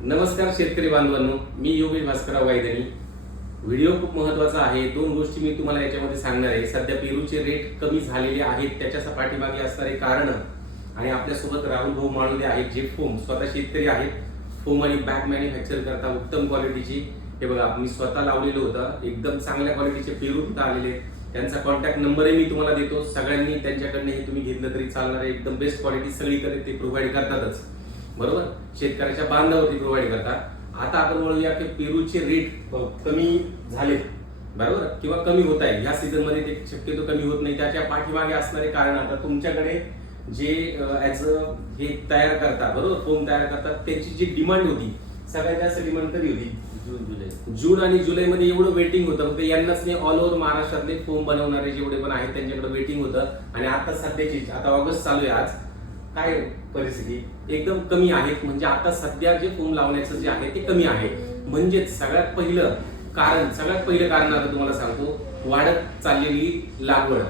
नमस्कार शेतकरी बांधवांनो मी योगेश भास्करराव गायधनी व्हिडिओ खूप महत्त्वाचा आहे. दोन गोष्टी मी तुम्हाला याच्यामध्ये सांगणार आहे. सध्या पेरूचे रेट कमी झालेले आहेत. त्याच्या पाठीमागे असणारे कारण आणि आपल्यासोबत राहुल भाऊ माळुदे आहेत जे फोम स्वतः शेतकरी आहेत. फोम आणि बॅग मॅन्युफॅक्चर करता उत्तम क्वालिटीची हे बघा मी स्वतः लावलेलं होतं. एकदम चांगल्या क्वालिटीचे पेरू तिथं आलेले आहेत. त्यांचा कॉन्टॅक्ट नंबरही मी तुम्हाला देतो. सगळ्यांनी त्यांच्याकडनं हे तुम्ही घेतलं तरी चालणार आहे. एकदम बेस्ट क्वालिटी सगळीकडे ते प्रोव्हाइड करतातच. बरोबर? शेतकऱ्याच्या बांधावरती प्रोव्हाइड करतात. आता आपण वळूया की पेरूचे रेट कमी झाले. बरोबर? किंवा कमी होत आहे. ह्या सीझनमध्ये ते शक्यतो कमी होत नाही. त्याच्या पाठीमागे असणारे कारण आता तुमच्याकडे जे ऍज हे तयार करतात. बरोबर? फोम तयार करतात. त्याची जी डिमांड होती सगळ्यात जास्त डिमांड कधी होती? जून जुलै. जून आणि जुलैमध्ये एवढं वेटिंग होतं. फक्त यांनाच नाही ऑल ओव्हर महाराष्ट्रातले फोम बनवणारे जेवढे पण आहेत त्यांच्याकडे वेटिंग होतं. आणि आता सध्याची आता ऑगस्ट चालू आहे आज. काय परिस्थिती? एकदम कमी आहेत. म्हणजे आता सध्या जे फोन लावण्याचं जे आहे ते कमी आहे. म्हणजेच सगळ्यात पहिलं कारण सगळ्यात पहिलं कारण आता तुम्हाला सांगतो वाढत चाललेली लागवड.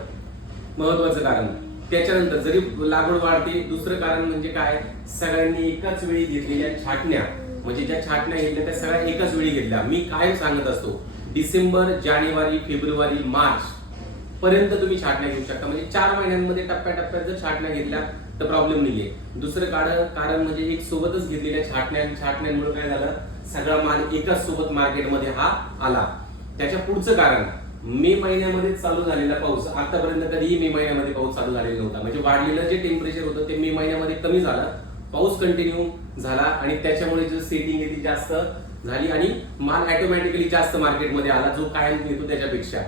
महत्वाचं कारण. त्याच्यानंतर जरी लागवड वाढते दुसरं कारण म्हणजे काय? सगळ्यांनी एकाच वेळी घेतलेल्या छाटण्या. म्हणजे ज्या छाटण्या घेतल्या त्या सगळ्या एकाच वेळी घेतल्या. मी काय सांगत असतो डिसेंबर जानेवारी फेब्रुवारी मार्च पर्यंत तुम्ही छाटण्या घेऊ शकता. म्हणजे चार महिन्यांमध्ये टप्प्याटप्प्यात जर छाटण्या घेतल्या तर प्रॉब्लेम नाहीये. दुसरं कारण कारण म्हणजे एक सोबतच घेतलेल्या छाटण्या छाटण्यांमुळे काय झालं? सगळा माल एकाच सोबत मार्केटमध्ये हा आला. त्याच्या पुढचं कारण मे महिन्यामध्ये चालू झालेला पाऊस आतापर्यंत कधीही मे महिन्यामध्ये पाऊस चालू झालेला नव्हता. म्हणजे वाढलेलं जे टेम्परेचर होतं ते मे महिन्यामध्ये कमी झालं. पाऊस कंटिन्यू झाला आणि त्याच्यामुळे जो सेटिंग आहे ती जास्त झाली आणि माल ऑटोमॅटिकली जास्त मार्केटमध्ये आला जो कायम येतो त्याच्यापेक्षा.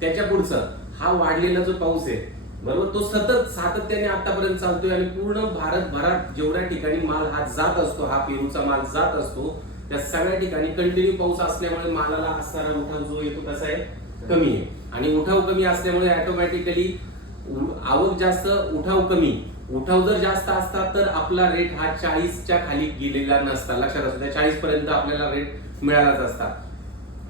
त्याच्या पुढचं हा वाढलेला जो पाऊस आहे बरोबर? तो सतत सातत्याने आतापर्यंत चालतोय आणि पूर्ण भारतभरात जेवढ्या ठिकाणी माल हा जात असतो हा पेरूचा माल जात असतो त्या सगळ्या ठिकाणी कंटिन्यू पाऊस असल्यामुळे मालाला असणारा उठाव जो येतो कसा आहे कमी आहे. आणि उठाव कमी असल्यामुळे ऑटोमॅटिकली आवक जास्त उठाव कमी. उठाव जर जास्त असता तर आपला रेट हा चाळीसच्या खाली गेलेला नसता. लक्षात असू त्या चाळीस पर्यंत आपल्याला रेट मिळालाच असता.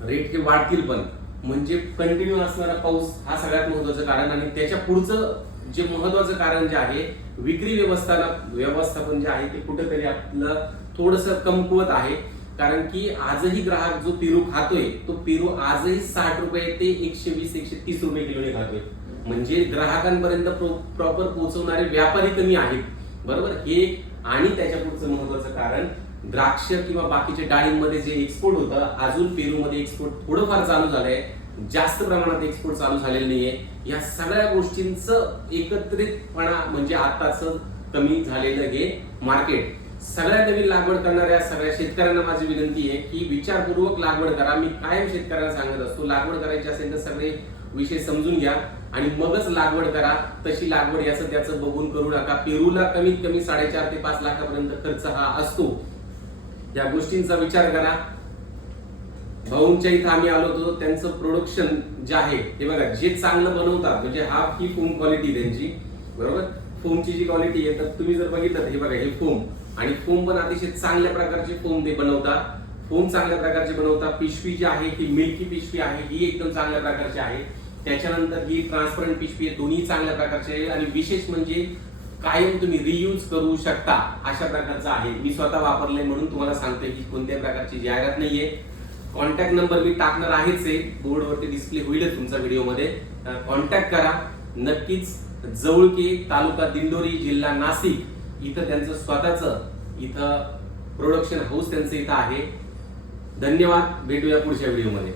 रेट हे वाढतील पण. म्हणजे कंटिन्यू असणारा पाऊस हा सगळ्यात महत्वाचं कारण आणि त्याच्या पुढचं जे महत्वाचं कारण जे आहे विक्री व्यवस्थापन व्यवस्थापन जे आहे ते कुठेतरी आपलं थोडस कमकुवत आहे. कारण की आजही ग्राहक जो पेरू खातोय तो पेरू आजही साठ रुपये ते एकशे वीस एकशे तीस रुपये किलोने खातोय. म्हणजे ग्राहकांपर्यंत प्रॉपर पोहोचवणारे व्यापारी कमी आहेत. बरोबर? हे आणि त्याच्या पुढचं महत्वाचं कारण. द्राक्ष किंवा बाकीच्या डाळींमध्ये जे एक्सपोर्ट होतं अजून पेरूमध्ये एक्सपोर्ट थोडंफार चालू झालंय. जास्त प्रमाणात एक्सपोर्ट चालू झालेलं नाहीये. या सगळ्या गोष्टींचं एकत्रितपणा म्हणजे आताच कमी झालेलं हे मार्केट सगळ्या नवीन लागवड करणाऱ्या सगळ्या शेतकऱ्यांना माझी विनंती आहे की विचारपूर्वक लागवड करा. मी कायम शेतकऱ्यांना सांगत असतो लागवड करायची असेल तर सगळे विषय समजून घ्या आणि मगच लागवड करा. तशी लागवड याचं त्याचं बघून करू नका. पेरूला कमीत कमी साडेचार ते पाच लाखापर्यंत खर्च हा असतो. या गोष्टींचा विचार करा. भाऊंच्या इथं आम्ही आलो होतो त्यांचं प्रोडक्शन जे आहे हे बघा जे चांगलं बनवतात म्हणजे हा ही फोम क्वालिटी त्यांची बरोबर? फोमची जी क्वालिटी आहे तर तुम्ही जर बघितलं हे बघा हे फोम आणि फोम पण अतिशय चांगल्या प्रकारचे फोम ते बनवतात. फोम चांगल्या प्रकारचे बनवतात. पिशवी जी आहे ही मिल्की पिशवी आहे ही एकदम चांगल्या प्रकारची आहे. त्याच्यानंतर ही ट्रान्सपरंट पिशवी आहे दोन्ही चांगल्या प्रकारचे आहे. आणि विशेष म्हणजे कायम तुम्ही रियूज करू शकता. अशा प्रकारचं आहे. मी स्वतः वापरले म्हणून तुम्हाला सांगतोय की कोणत्या प्रकारची जाहिरात नाहीये. कॉन्टॅक्ट नंबर मी टाकणार आहेच आहे. बोर्डवरती डिस्प्ले होईलच तुमच्या व्हिडिओमध्ये कॉन्टॅक्ट करा. नक्कीच जवळके तालुका दिंडोरी जिल्हा नाशिक इथं त्यांचं स्वतःचं इथं प्रोडक्शन हाऊस त्यांचं इथं आहे. धन्यवाद. भेटूया पुढच्या व्हिडिओमध्ये